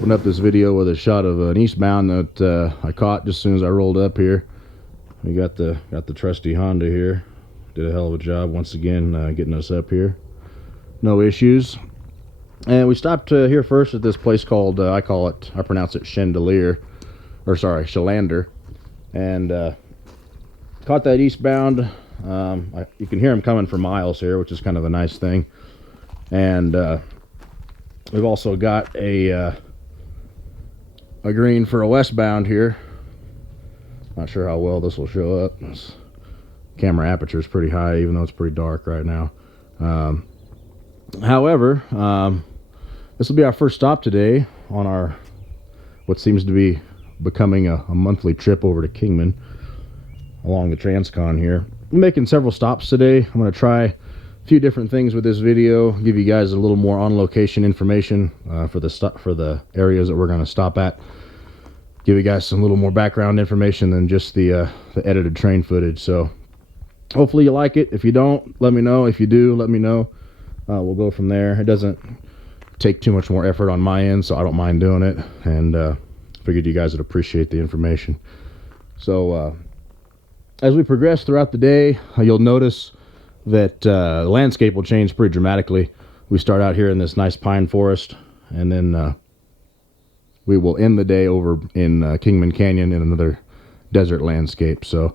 opened up this video with a shot of an eastbound that I caught just as soon as I rolled up here. We got the trusty Honda here. Did a hell of a job once again getting us up here. No issues. And we stopped here first at this place called, I pronounce it Chandelier, or sorry, Shalander. And caught that eastbound. You can hear them coming for miles here, which is kind of a nice thing. And we've also got a green for a westbound here. Not sure how well this will show up. This camera aperture is pretty high, even though it's pretty dark right now. However, this will be our first stop today on our what seems to be becoming a monthly trip over to Kingman along the Transcon here. I'm making several stops today. I'm going to try a few different things with this video, give you guys a little more on-location information for the areas that we're going to stop at. Give you guys some little more background information than just the edited train footage. So hopefully you like it. If you don't, let me know. If you do, let me know. We'll go from there. It doesn't take too much more effort on my end, so I don't mind doing it, and figured you guys would appreciate the information. So as we progress throughout the day, you'll notice that the landscape will change pretty dramatically. We start out here in this nice pine forest, and then we will end the day over in Kingman Canyon in another desert landscape. So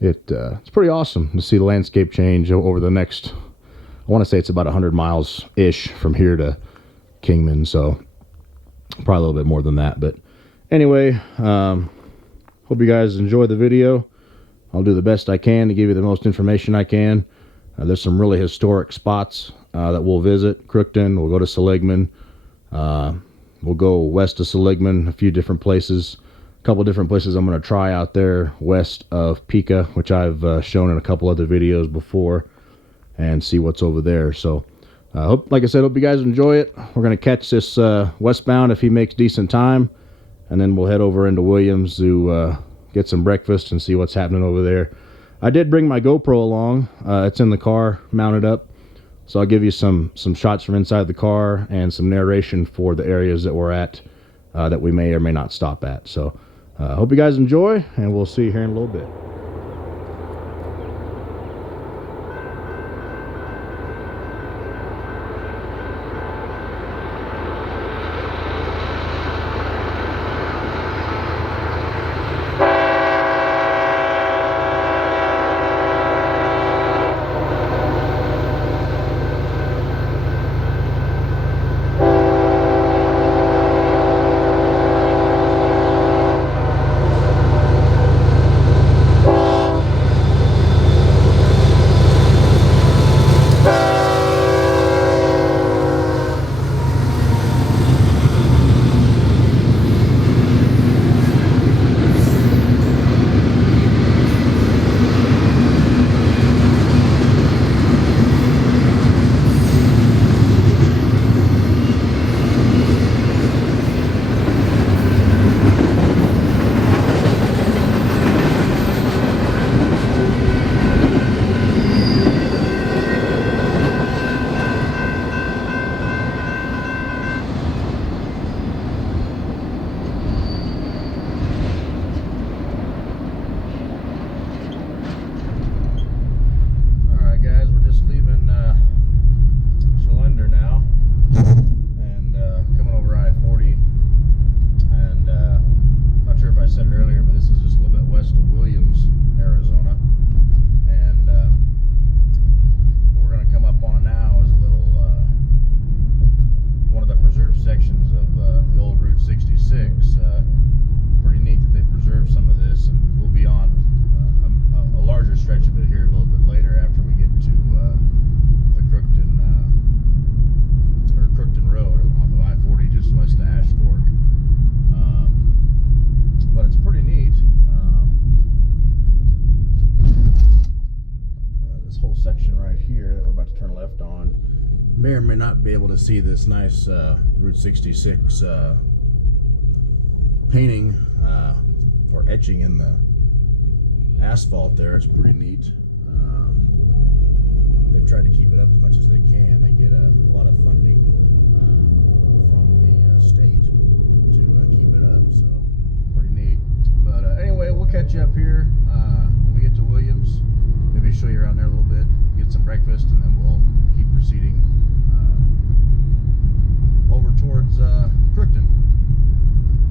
it's pretty awesome to see the landscape change over the next, I want to say it's about 100 miles ish from here to Kingman, so probably a little bit more than that. But anyway, hope you guys enjoy the video. I'll do the best I can to give you the most information I can. There's some really historic spots that we'll visit. Crookton, we'll go to Seligman, we'll go west of Seligman, a few different places. A couple different places I'm going to try out there west of Pica, which I've shown in a couple other videos before, and see what's over there. So like I said, hope you guys enjoy it. We're going to catch this westbound if he makes decent time, and then we'll head over into Williams to get some breakfast and see what's happening over there. I did bring my GoPro along. It's in the car mounted up, so I'll give you some shots from inside the car and some narration for the areas that we're at that we may or may not stop at. So hope you guys enjoy, and we'll see you here in a little bit. May or may not be able to see this nice Route 66 painting or etching in the asphalt there. It's pretty neat. They've tried to keep it up as much as they can. They get a lot of funding state to keep it up. So pretty neat. But anyway, we'll catch you up here when we get to Williams. Maybe show you around there a little bit, get some breakfast, and then we'll keep proceeding over towards Crookton.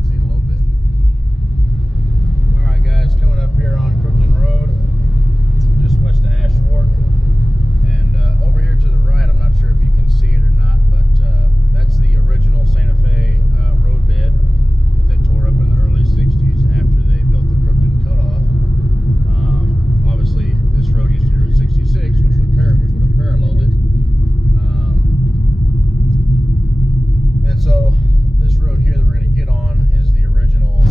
See you in a little bit. Alright guys, coming up here on Crookton Road, just west of Ash Fork. And over here to the right, I'm not sure if you can see it or not, but that's the original Santa Fe road bed that they tore up in the early 60s after they built the Crookton cutoff. Obviously, this road used to be Route 66, which would have paralleled it. And so this road here that we're going to get on is the original,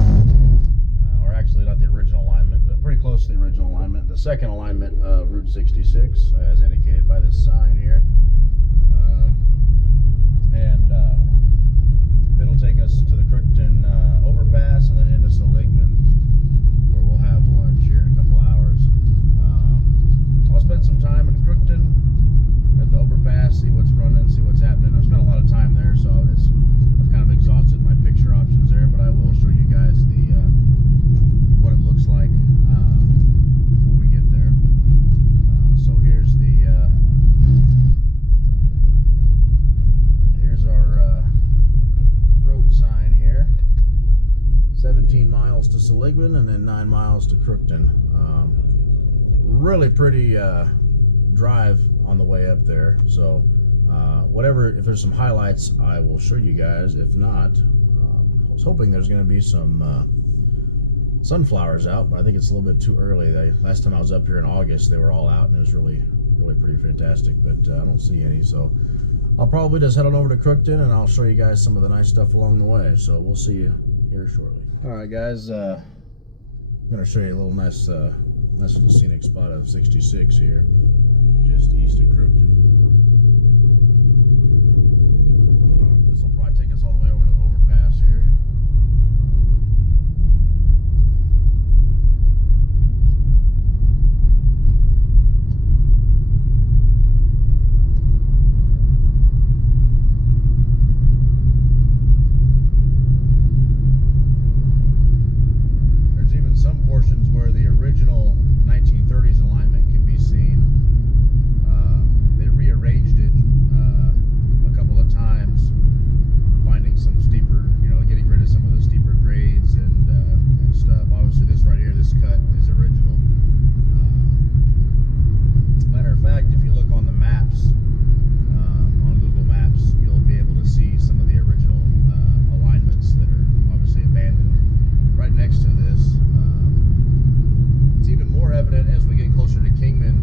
or actually not the original alignment, but pretty close to the original alignment. The second alignment of Route 66, as indicated by this sign here. And it'll take us to the Crookton overpass and then into Seligman, where we'll have lunch here in a couple hours. I'll spend some time in Crookton at the overpass, see what's running, see what's happening. I've spent a lot of time there, so I've kind of exhausted my picture options there, but I will show you guys the what it looks like before we get there. So here's our road sign here. 17 miles to Seligman and then 9 miles to Crookton. Really pretty drive on the way up there. So whatever, if there's some highlights, I will show you guys. If not, I was hoping there's going to be some sunflowers out, but I think it's a little bit too early. Last time I was up here in August, they were all out, and it was really pretty fantastic, but I don't see any. So I'll probably just head on over to Crookton, and I'll show you guys some of the nice stuff along the way. So we'll see you here shortly. All right, guys, I'm going to show you a little nice little scenic spot of 66 here, just east of Crookton. This will probably take us all the way over to the overpass here. There's even some portions where the original 1930s alignment can be seen. They rearranged it a couple of times, finding some steeper, getting rid of some of the steeper grades and stuff. Obviously, this right here, this cut is original. Matter of fact, if you look on the maps, on Google Maps, you'll be able to see some of the original alignments that are obviously abandoned right next to this. It's even more evident as we get closer to Kingman.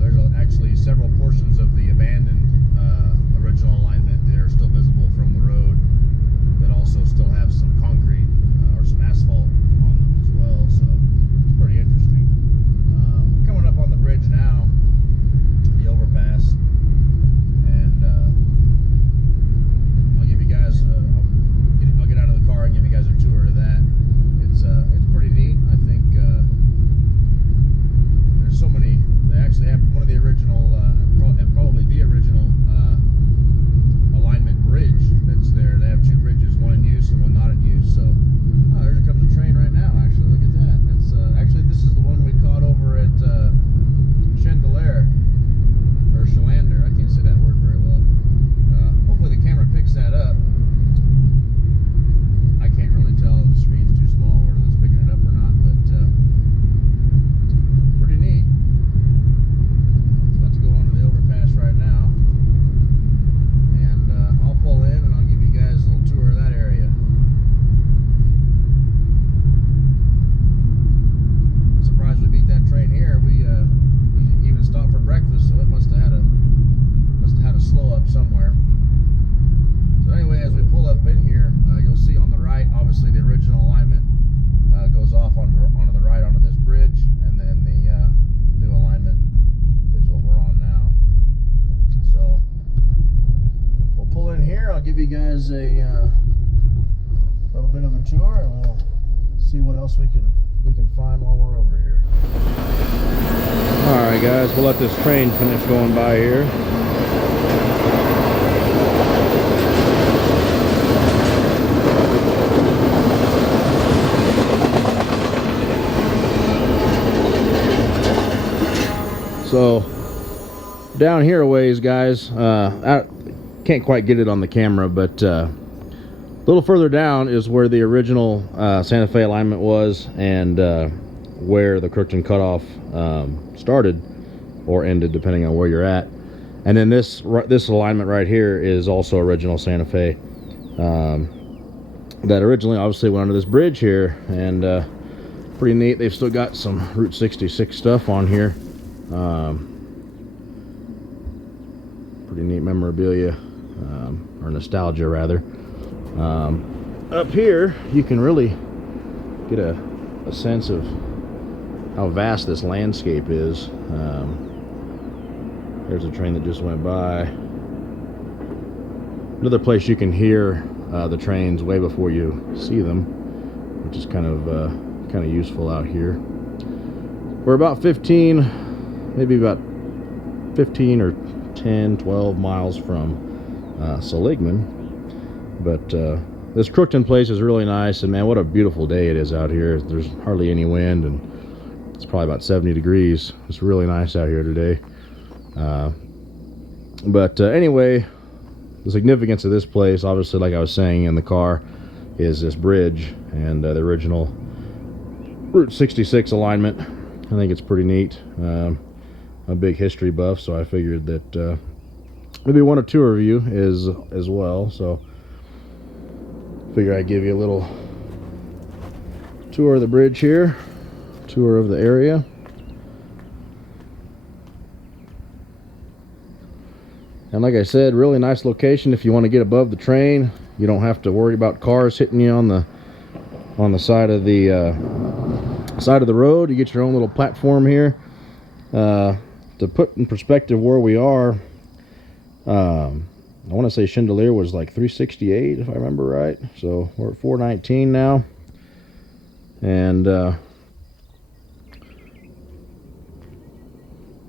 There's actually several portions of the abandoned original alignment that are still visible from the road that also still have some concrete or some asphalt on them as well. So it's pretty interesting. Coming up on the bridge now, the overpass, and I'll give you guys I'll get out of the car and give you guys a tour of that. It's pretty neat. I think there's so many. They actually have one of the original, probably the original alignment bridge that's there. They have two bridges, one in use and one not in use. So there comes a train right now. Actually, look at that. That's actually, this is the one we caught over at Chandelier or Chalander. I can't say that word very well. Hopefully the camera picks that up. I can't really tell. The screen's too small whether it's picking it up or not, but pretty neat. It's about to go onto the overpass right now, and I'll pull in and I'll give you guys a little tour of that area. I'm surprised we beat that train here. We even stopped for breakfast, so it must have had a slow up somewhere. So anyway, as we pull up in here, you'll see on the right, obviously the original alignment goes off onto the right onto this bridge, and then the new alignment is what we're on now. So we'll pull in here. I'll give you guys a little bit of a tour, and we'll see what else we can find while we're over here. All right, guys, we'll let this train finish going by here. So down here a ways, guys, I can't quite get it on the camera, but a little further down is where the original Santa Fe alignment was, and where the Crookton cutoff started or ended, depending on where you're at. And then this alignment right here is also original Santa Fe. That originally obviously went under this bridge here, and pretty neat. They've still got some Route 66 stuff on here. Pretty neat memorabilia, or nostalgia rather. Up here you can really get a sense of how vast this landscape is. There's a train that just went by. Another place you can hear the trains way before you see them, which is kind of useful out here. We're about 15, maybe about 15 or 10, 12 miles from Seligman, but this Crookton place is really nice, and man, what a beautiful day it is out here. There's hardly any wind, and it's probably about 70 degrees. It's really nice out here today. But anyway, the significance of this place, obviously, like I was saying in the car, is this bridge and the original Route 66 alignment. I think it's pretty neat. I'm a big history buff, so I figured that maybe one or two of you is as well. So figure I'd give you a little tour of the bridge here, tour of the area. And like I said, really nice location if you want to get above the train. You don't have to worry about cars hitting you on the side of the road. You get your own little platform here. To put in perspective where we are, I want to say Chandelier was like 368 if I remember right. So we're at 419 now, and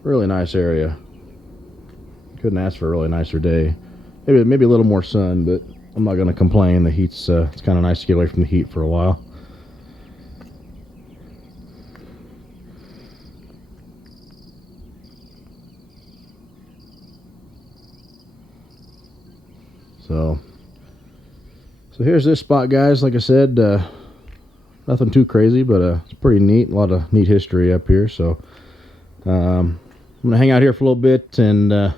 really nice area. Couldn't ask for a really nicer day. Maybe a little more sun, but I'm not going to complain. The heat's it's kind of nice to get away from the heat for a while. So here's this spot, guys. Like I said, nothing too crazy, but it's pretty neat. A lot of neat history up here. So I'm gonna hang out here for a little bit, and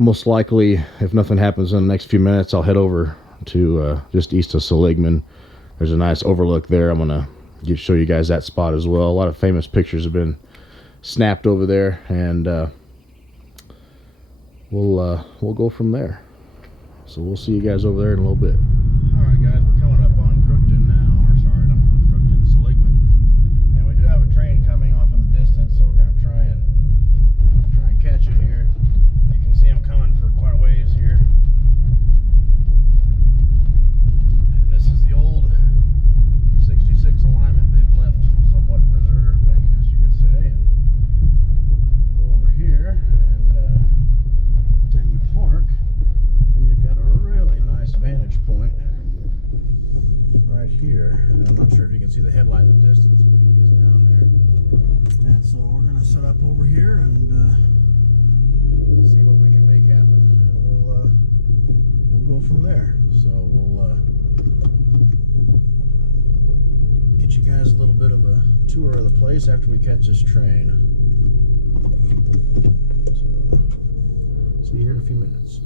most likely, if nothing happens in the next few minutes, I'll head over to just east of Seligman. There's a nice overlook there. I'm gonna show you guys that spot as well. A lot of famous pictures have been snapped over there, and we'll go from there. So we'll see you guys over there in a little bit. All right, guys, we're coming up on Crookton now, or sorry, not Crookton, Seligman, and we do have a train coming off in the distance, so we're gonna try and catch it here. You can see them coming for quite a ways here. And this is the old 66 alignment they've left somewhat preserved, I guess you could say. And go over here, and then you park, and you've got a really nice vantage point right here. And I'm not sure if you can see the headlight in the distance, but he is down there. And so we're going to set up over here and see what we can make happen, and we'll go from there. So we'll get you guys a little bit of a tour of the place after we catch this train. So see you here in a few minutes.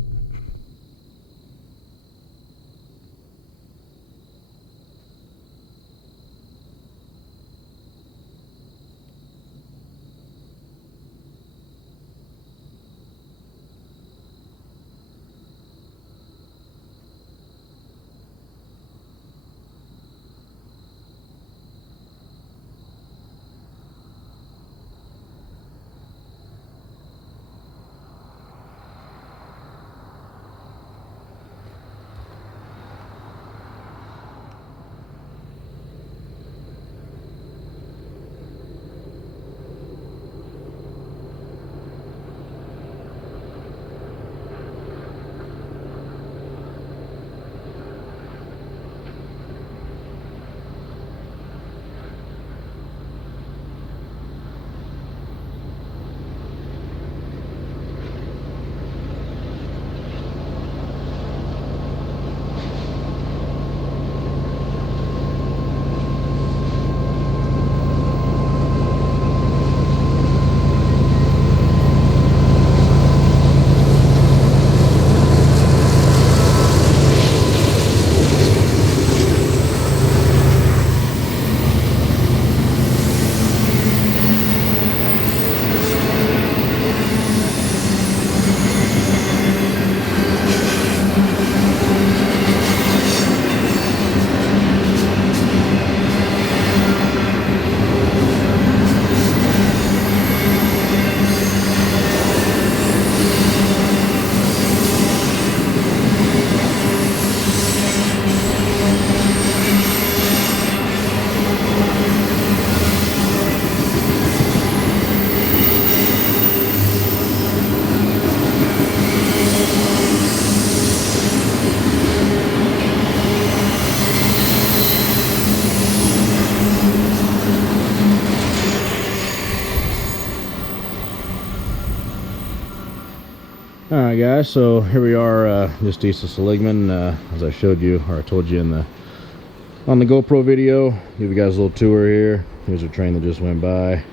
Alright guys, so here we are just east of Seligman, as I showed you, or I told you on the GoPro video. Give you guys a little tour here. Here's a train that just went by.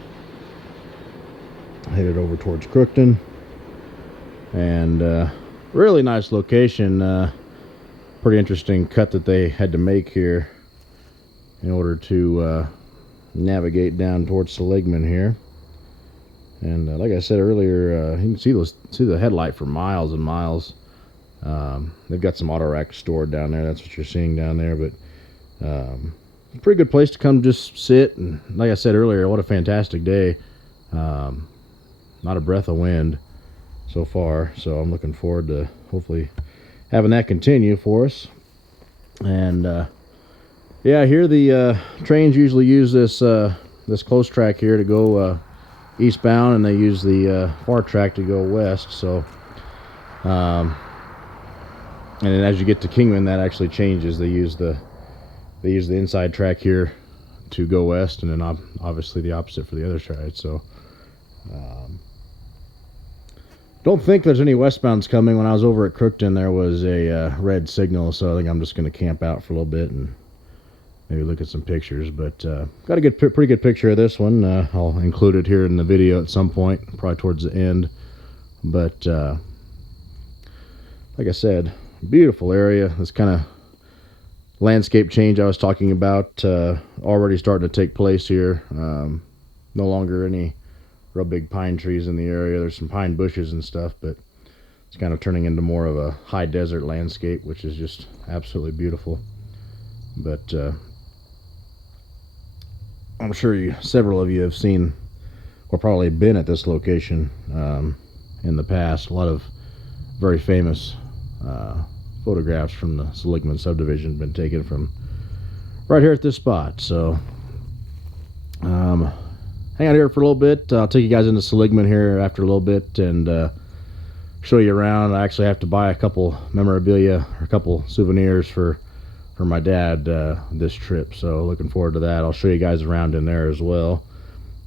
Headed over towards Crookton. And really nice location. Pretty interesting cut that they had to make here in order to navigate down towards Seligman here. And like I said earlier, you can see the headlight for miles and miles. They've got some auto rack stored down there. That's what you're seeing down there. But pretty good place to come just sit. And like I said earlier, what a fantastic day. Not a breath of wind so far. So I'm looking forward to hopefully having that continue for us. And yeah, here the trains usually use this close track here to go eastbound, and they use the far track to go west. So and then as you get to Kingman, that actually changes. They use the inside track here to go west, and then obviously the opposite for the other side. So don't think there's any westbounds coming. When I was over at Crookton, there was a red signal, so I think I'm just going to camp out for a little bit and maybe look at some pictures. But got a pretty good picture of this one. I'll include it here in the video at some point, probably towards the end. But like I said, beautiful area. This kind of landscape change I was talking about already starting to take place here. No longer any real big pine trees in the area. There's some pine bushes and stuff, but it's kind of turning into more of a high desert landscape, which is just absolutely beautiful. But I'm sure several of you have seen or probably been at this location in the past. A lot of very famous photographs from the Seligman subdivision have been taken from right here at this spot. So hang out here for a little bit. I'll take you guys into Seligman here after a little bit and show you around. I actually have to buy a couple memorabilia or a couple souvenirs for my dad this trip, so looking forward to that. I'll show you guys around in there as well,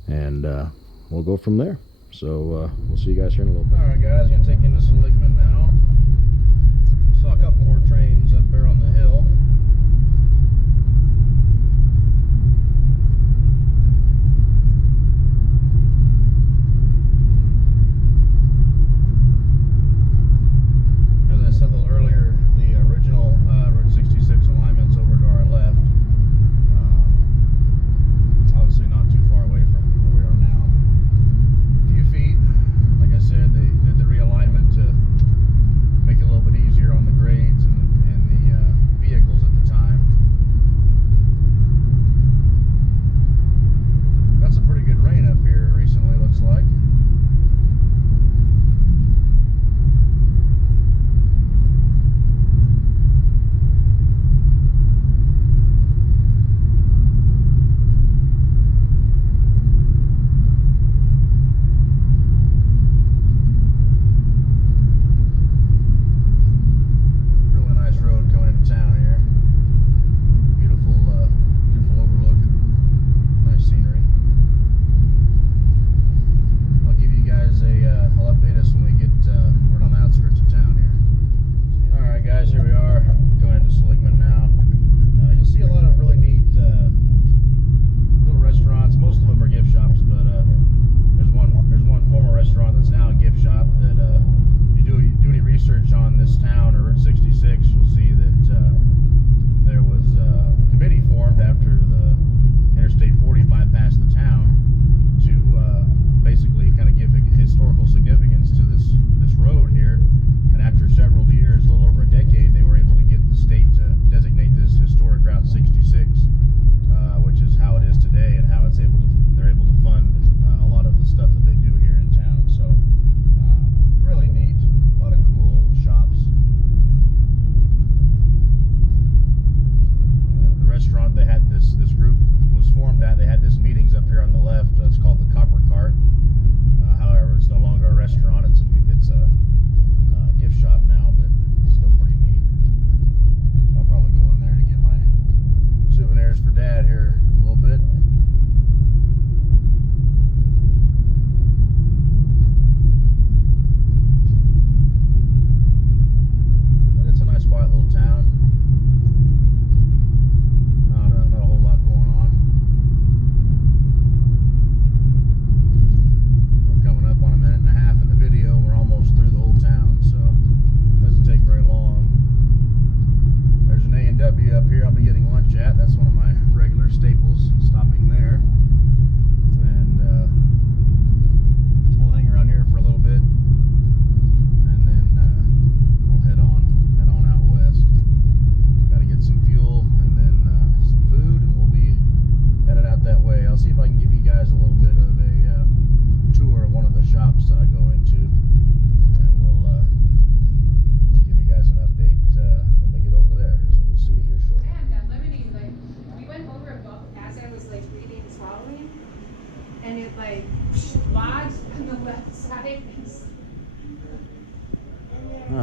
and we'll go from there. So we'll see you guys here in a little bit. Alright guys, gonna take you into Seligman now. Saw a couple more trains up there on the hill.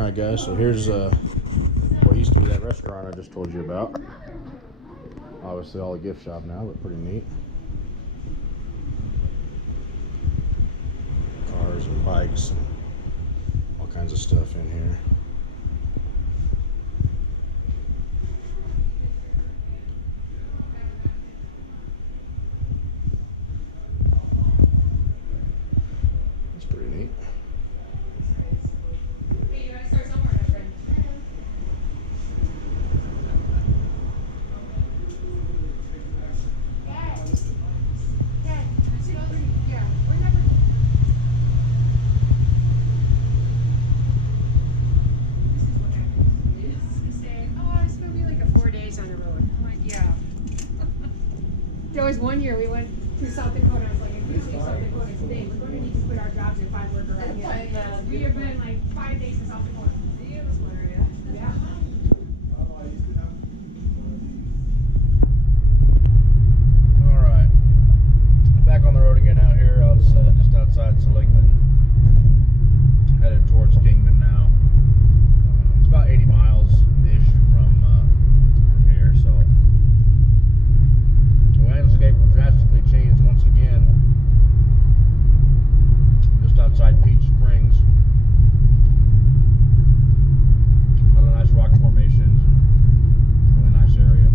Alright guys, so here's what used to be that restaurant I just told you about. Obviously all a gift shop now, but pretty neat. Cars and bikes and all kinds of stuff in here. That's pretty neat. Hey, you gotta start somewhere, my friend. Yeah, we're never. This is what happens. You say, oh, it's gonna be like a 4 days on the road. I'm like, yeah. There was one year we went to South Dakota. I was like, if we leave South Dakota today, we're going to need to quit our jobs and find work around here. We have been like 5 days in South Dakota. Yeah. Alright, back on the road again out here. I was just outside Seligman, headed towards Kingman now. It's about 80 miles-ish from here, so the landscape drastically changed once again. Just outside Peach Springs. A lot of nice rock formations, really nice area.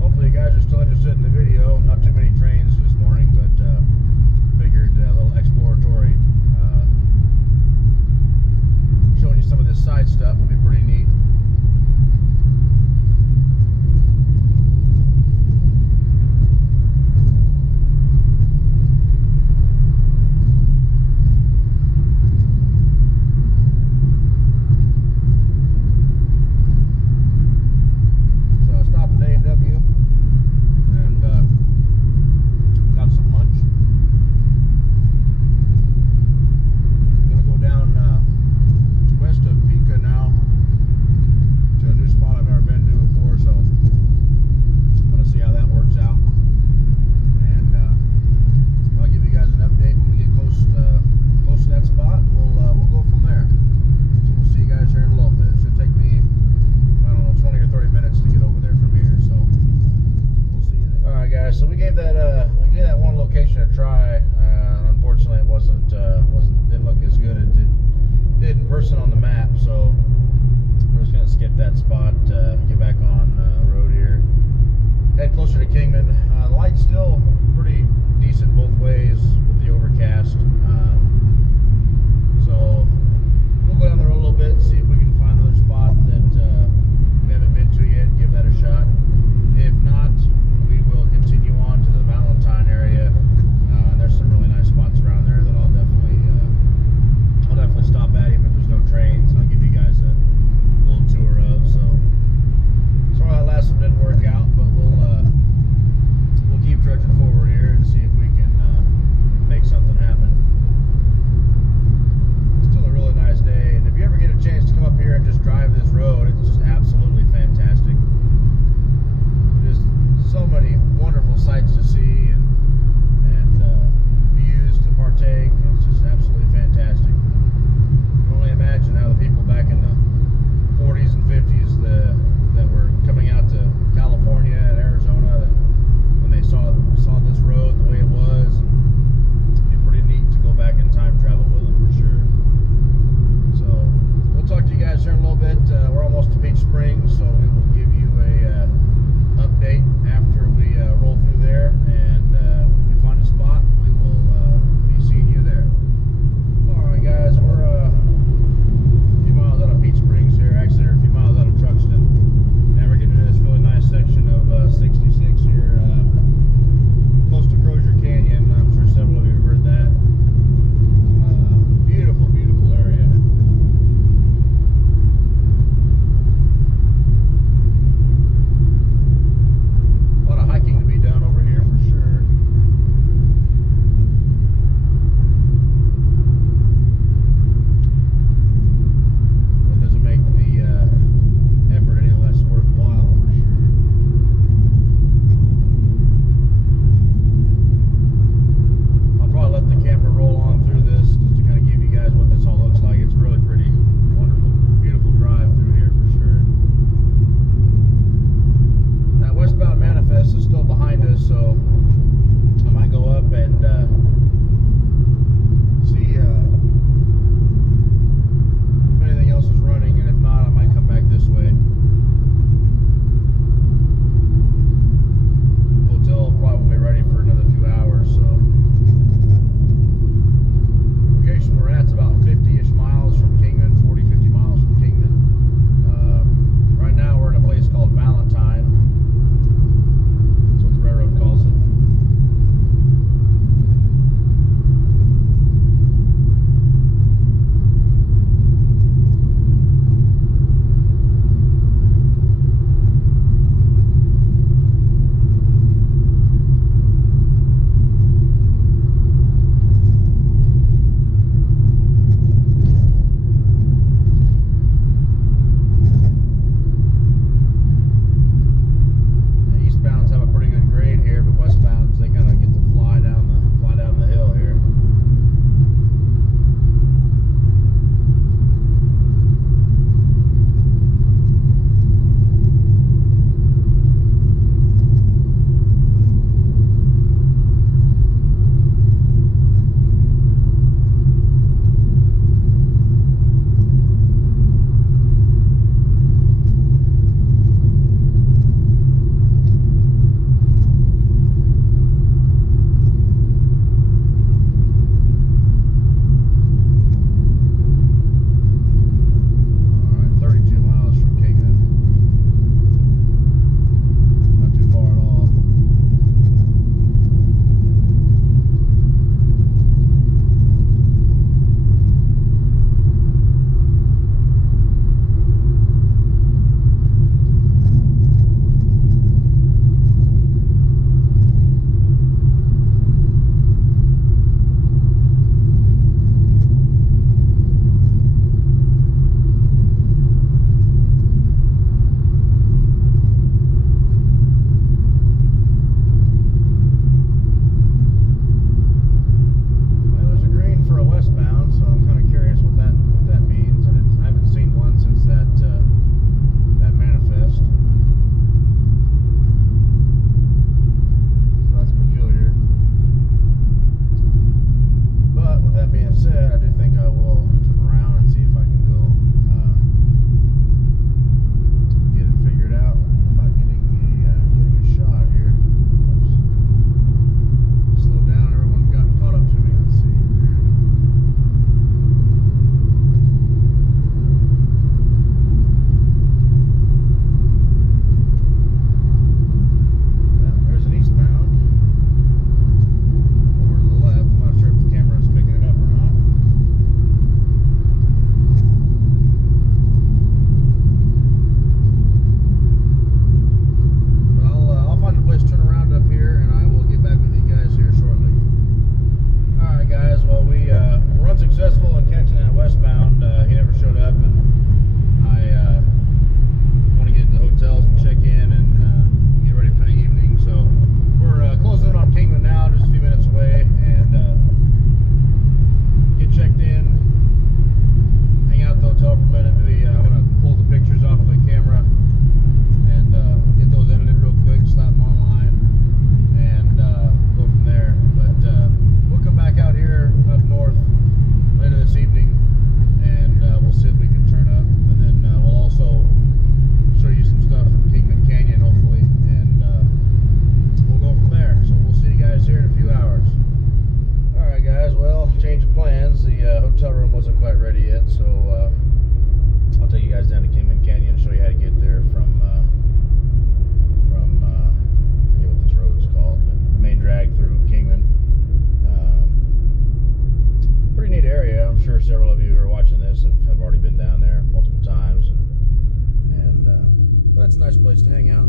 Hopefully you guys are still interested in the video. Not too many trains this morning, but figured a little exploratory showing you some of this side stuff would be pretty neat. So we gave that one location a try. Unfortunately, it didn't look as good as it did in person on the map. So we're just gonna skip that spot, get back on the road here, head closer to Kingman. The light's still pretty decent both ways with the overcast. So we'll go down the road a little bit, see if we can find another spot that we haven't been to yet. Give that a shot. If not, we will continue on to the Valentine area. There's some really nice spots around there that I'll definitely stop at, even if there's no trains, and I'll give you guys a little tour of. So sorry that last one didn't work out, but we'll keep trudging forward here and see if we can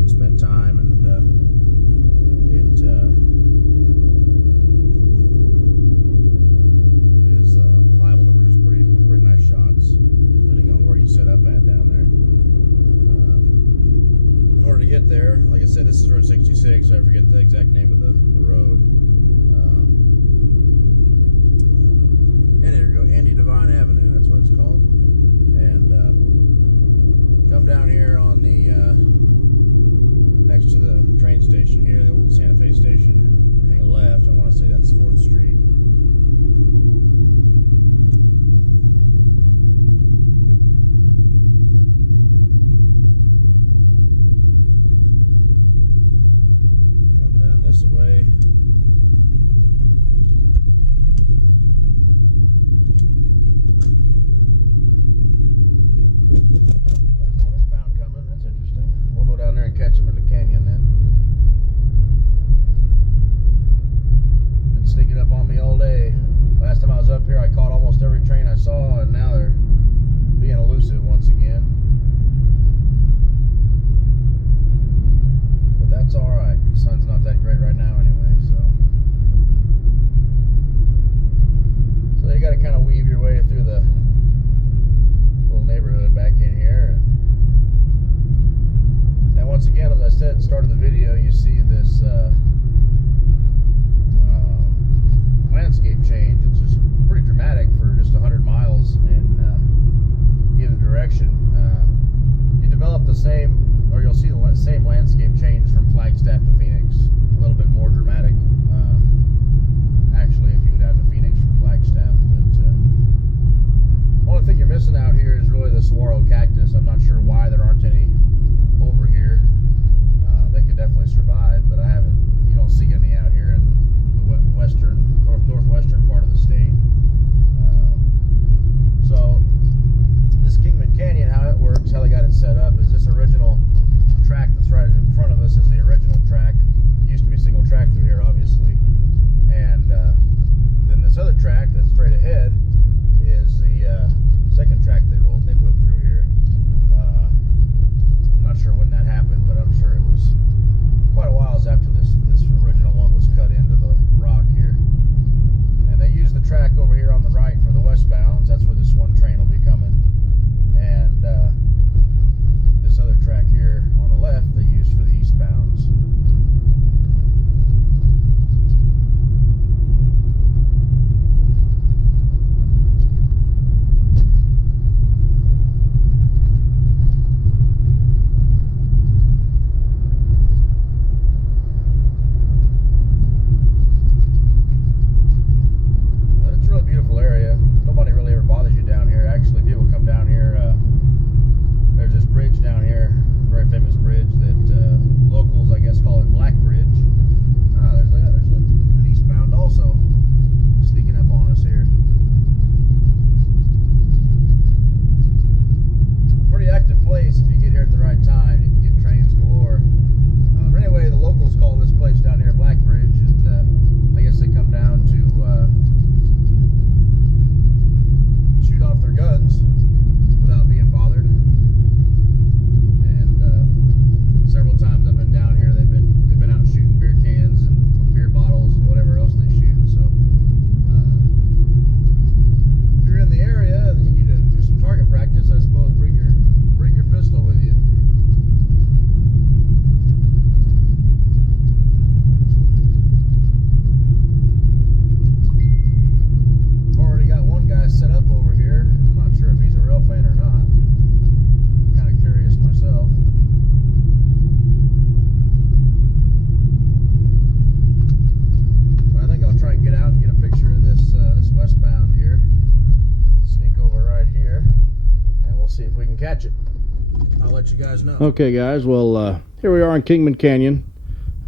and spent time, and it is liable to produce pretty nice shots, depending on where you set up at down there. In order to get there, like I said, this is Route 66. I forget the exact name of the road. And there you go, Andy Devine Avenue. That's what it's called. And come down here on the next to the train station here, the old Santa Fe station. Hang a left. I want to say that's 4th Street. Come down this way. Down there and catch them in the canyon then. Been sneaking up on me all day. Last time I was up here I caught almost every train I saw, and now they're being elusive once again. But that's alright. The sun's not that great right now anyway, so you gotta kinda weave your way through the little neighborhood back in here. And once again, as I said at the start of the video, you see this landscape change. It's just pretty dramatic for just 100 miles in either direction. You develop the same, or you'll see the same landscape change from Flagstaff to Phoenix. A little bit more dramatic, actually, if you go down to Phoenix from Flagstaff. But the only thing you're missing out here is really the saguaro cactus. I'm not sure why there aren't any over here. They could definitely survive, but you don't see any out here in the northwestern part of the state. So this Kingman Canyon, how it works, how they got it set up, is this original track that's right in front of us is the original track. It used to be single track through here, obviously, and then this other track that's straight ahead is the second track they put through here. I'm not sure when that happened, but I'm sure it was quite a while after this original one was cut into the rock here. And they use the track over here on the right for the westbounds. That's where this one train will be coming. And this other track here on the left they use for the eastbounds. Catch it. I'll let you guys know. Okay, guys. Well, here we are in Kingman Canyon.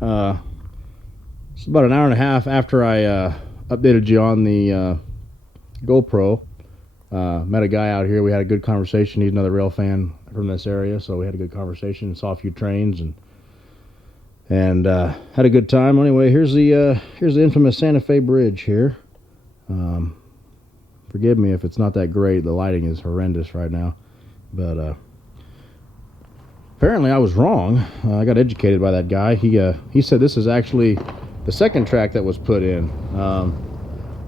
It's about an hour and a half after I updated you on the GoPro. Met a guy out here. We had a good conversation. He's another rail fan from this area, so we had a good conversation. Saw a few trains and had a good time. Anyway, here's the infamous Santa Fe Bridge here. Forgive me if it's not that great. The lighting is horrendous right now. But apparently I was wrong. I got educated by that guy. He said this is actually the second track that was put in.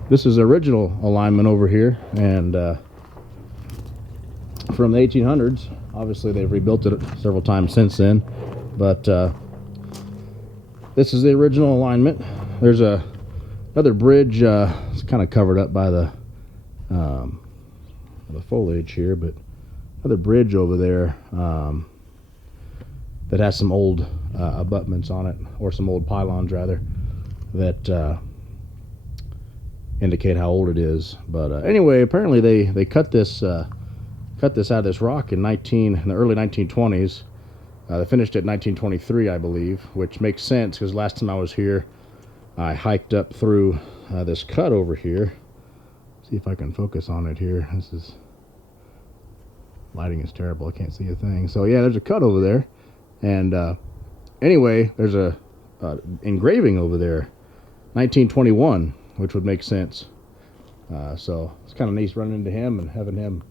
This is the original alignment over here, and from the 1800s. Obviously they've rebuilt it several times since then, but this is the original alignment. There's another bridge. It's kind of covered up by the foliage here, but another bridge over there that has some old abutments on it, or some old pylons rather, that indicate how old it is. But anyway, apparently they cut this out of this rock in the early 1920s. They finished it in 1923, I believe, which makes sense because last time I was here, I hiked up through this cut over here. See if I can focus on it here. Lighting is terrible. I can't see a thing. So yeah, there's a cut over there, and anyway, there's a engraving over there, 1921, which would make sense. So it's kind of nice running into him and having him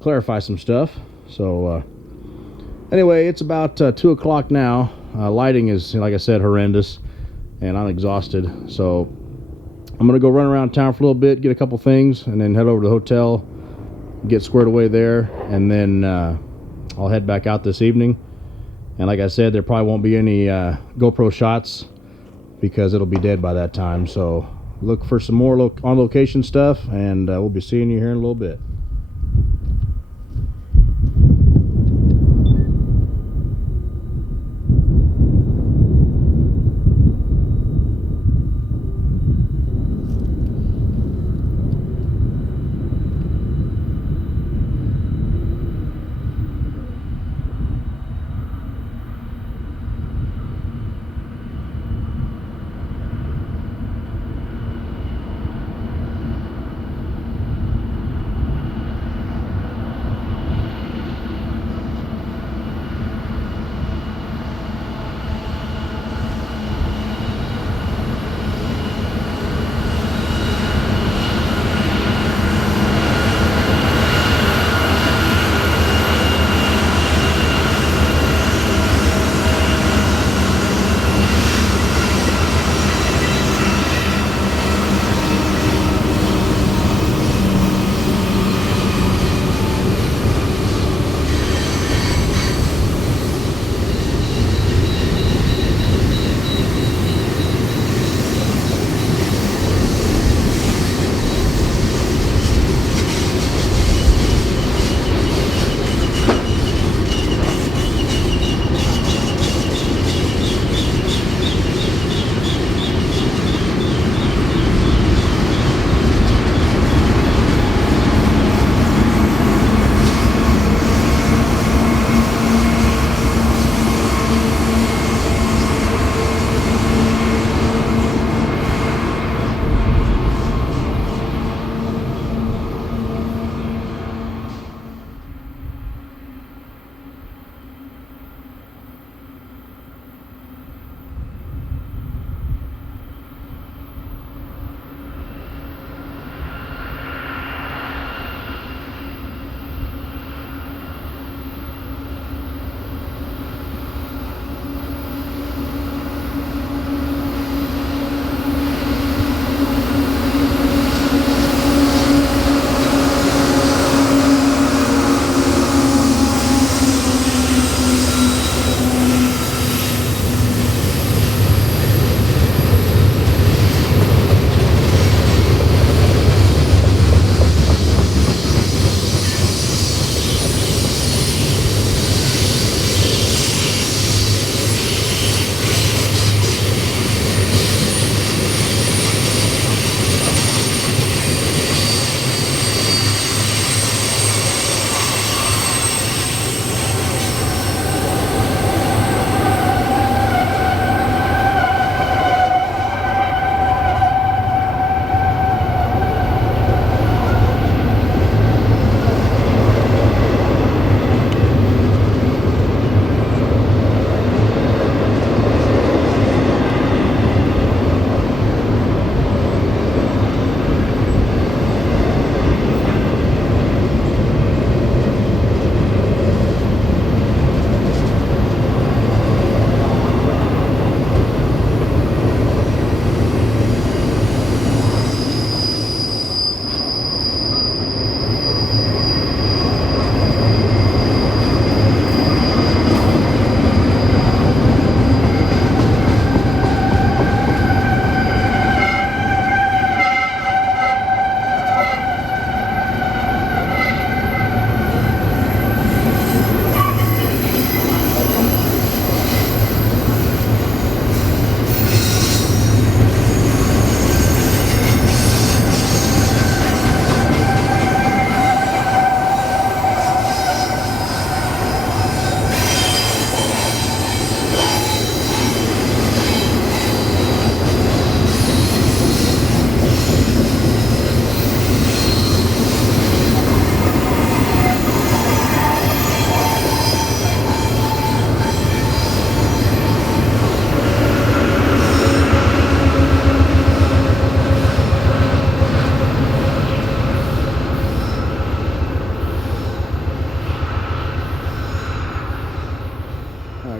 clarify some stuff. So anyway, it's about 2 o'clock now. Lighting is, like I said, horrendous, and I'm exhausted. So I'm gonna go run around town for a little bit, get a couple things, and then head over to the hotel, get squared away there, and then I'll head back out this evening. And like I said, there probably won't be any GoPro shots because it'll be dead by that time. So look for some more on location stuff, and we'll be seeing you here in a little bit.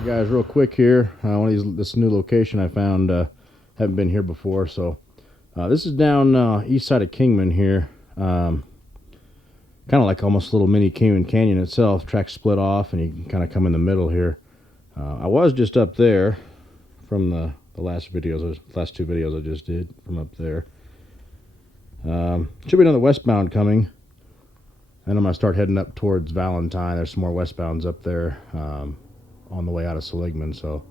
Alright guys, real quick here, this new location I found, haven't been here before, so this is down east side of Kingman here, kind of like almost a little mini Kingman Canyon itself. Track split off and you can kind of come in the middle here. I was just up there from the last two videos I just did from up there. Should be another westbound coming, and I'm going to start heading up towards Valentine. There's some more westbounds up there on the way out of Seligman, so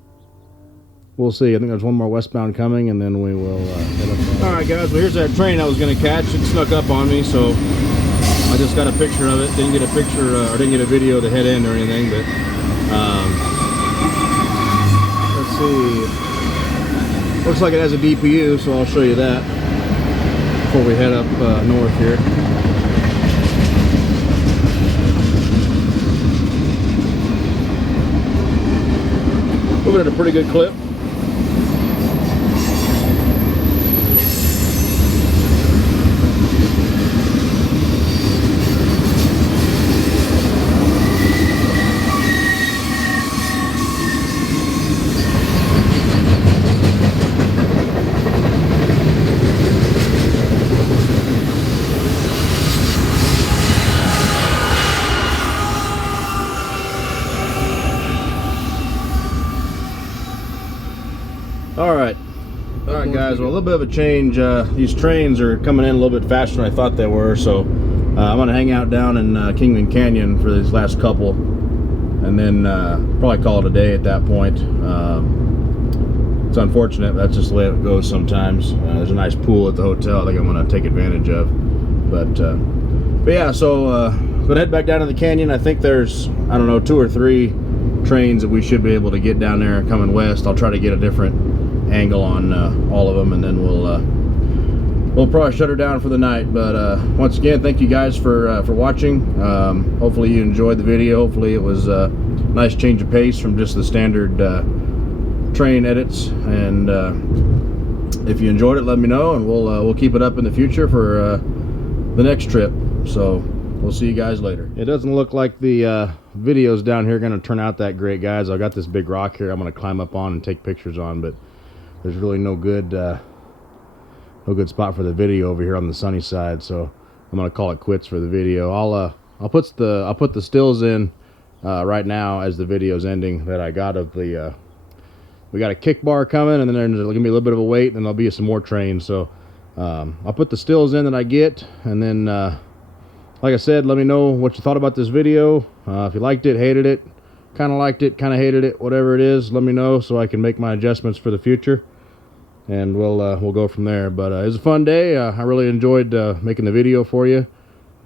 we'll see. I think there's one more westbound coming, and then we will head up. Alright guys, well here's that train I was going to catch. It snuck up on me, so I just got a picture of it. Didn't get a picture, or didn't get a video to head in or anything, but let's see. Looks like it has a DPU, so I'll show you that before we head up north here. Moving at a pretty good clip. Alright guys, well a little bit of a change. These trains are coming in a little bit faster than I thought they were, so I'm going to hang out down in Kingman Canyon for these last couple, and then probably call it a day at that point. It's unfortunate, but that's just the way it goes sometimes. There's a nice pool at the hotel I think I'm going to take advantage of, but yeah, so going to head back down to the canyon. I think there's, I don't know, 2 or 3 trains that we should be able to get down there coming west. I'll try to get a different angle on all of them, and then we'll probably shut her down for the night. But once again, thank you guys for watching. Hopefully you enjoyed the video. Hopefully it was a nice change of pace from just the standard train edits, and if you enjoyed it, let me know, and we'll keep it up in the future for the next trip. So we'll see you guys later. It doesn't look like the videos down here are going to turn out that great, guys. I got this big rock here I'm going to climb up on and take pictures on, but there's really no good spot for the video over here on the sunny side, so I'm gonna call it quits for the video. I'll put the stills in right now as the video's ending that I got of the we got a kick bar coming, and then there's gonna be a little bit of a wait, and then there'll be some more trains. So I'll put the stills in that I get, and then like I said, let me know what you thought about this video. If you liked it, hated it, kind of liked it, kind of hated it, whatever it is, let me know so I can make my adjustments for the future, and we'll go from there. But it was a fun day. I really enjoyed making the video for you.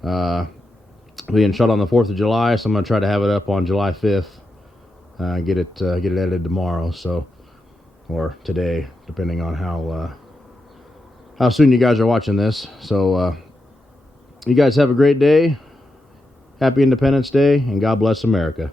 Being shot on the 4th of July, so I'm gonna try to have it up on July 5th. Get it edited tomorrow, so, or today, depending on how soon you guys are watching this. So you guys have a great day. Happy Independence Day, and God bless America.